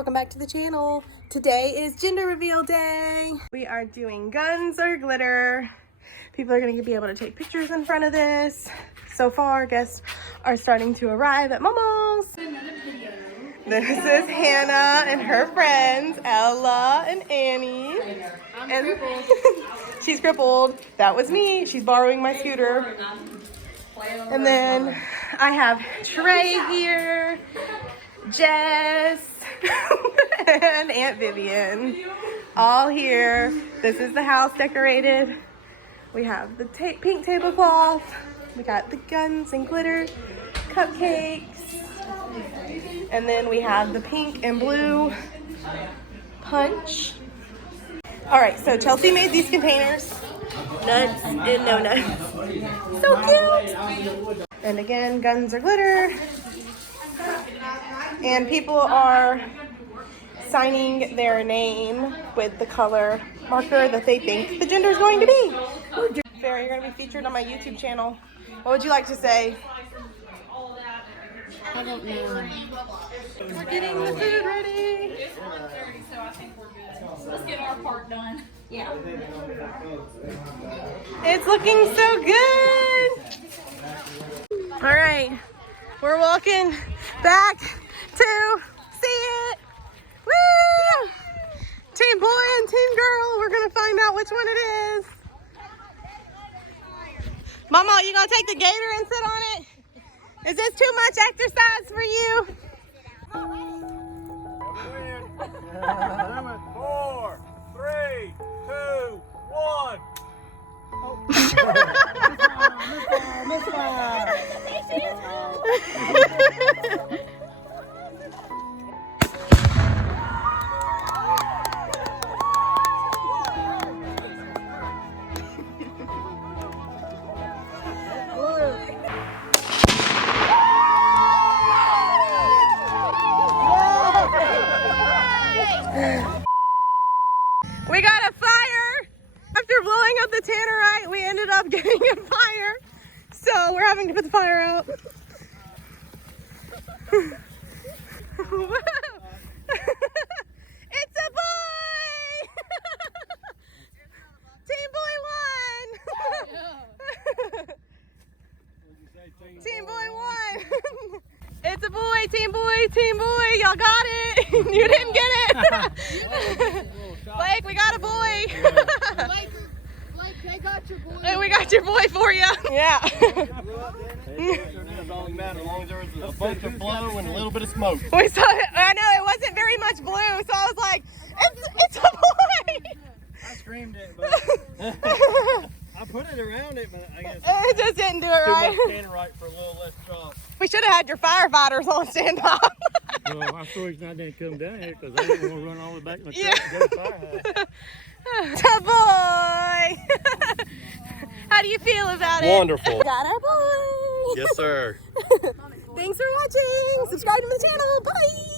welcome back to the channel. Today is gender reveal day. We are doing guns or glitter. People are gonna be able to take pictures in front of this. So far, guests are starting to arrive at Momo's. This is Hannah and her friends, Ella and Annie. And she's crippled. That was me. She's borrowing my scooter. And then I have Trey here, Jess, and Aunt Vivian, all here. This is the house decorated. We have the pink tablecloth. We got the guns and glitter, cupcakes, and then we have the pink and blue punch. All right, so Chelsea made these containers, nuts and no nuts. So cute. And again, guns or glitter. And people are signing their name with the color marker that they think the gender is going to be. Farrah, you're going to be featured on my YouTube channel. What would you like to say? I don't know. We're getting the food ready. It's 1:30, so I think we're good. Let's get our part done. Yeah. It's looking so good. All right, we're walking back to see it. Woo! Team boy and team girl. We're gonna find out which one it is. Mama, you gonna take the gator and sit on it? Is this too much exercise for you? 4, 3, 2, 1. We got a fire. After blowing up the Tannerite, we ended up getting a fire. So we're having to put the fire out. It's a boy! Team boy won! Team boy won! It's a boy, team boy, team boy. Y'all got it. You didn't get it. Blake, we got a boy. Blake, they got your boy. Hey, we got your boy for you. Yeah. That's all that matters, as long as there was a bunch of blow and a little bit of smoke. We saw it. I know it wasn't very much blue, so I was like, it's a boy. I screamed it, but I put it around it, but I guess It just didn't do it too right. much Tannerite for a little less chop. We should have had your firefighters on standby. Well, I'm sure he's not going to come down here because I didn't want to run all the way back in the Yeah. truck and go to fire. It's a boy. How do you feel about it? Wonderful. Got our boy. Yes, sir. Thanks for watching. Subscribe to the channel. Bye.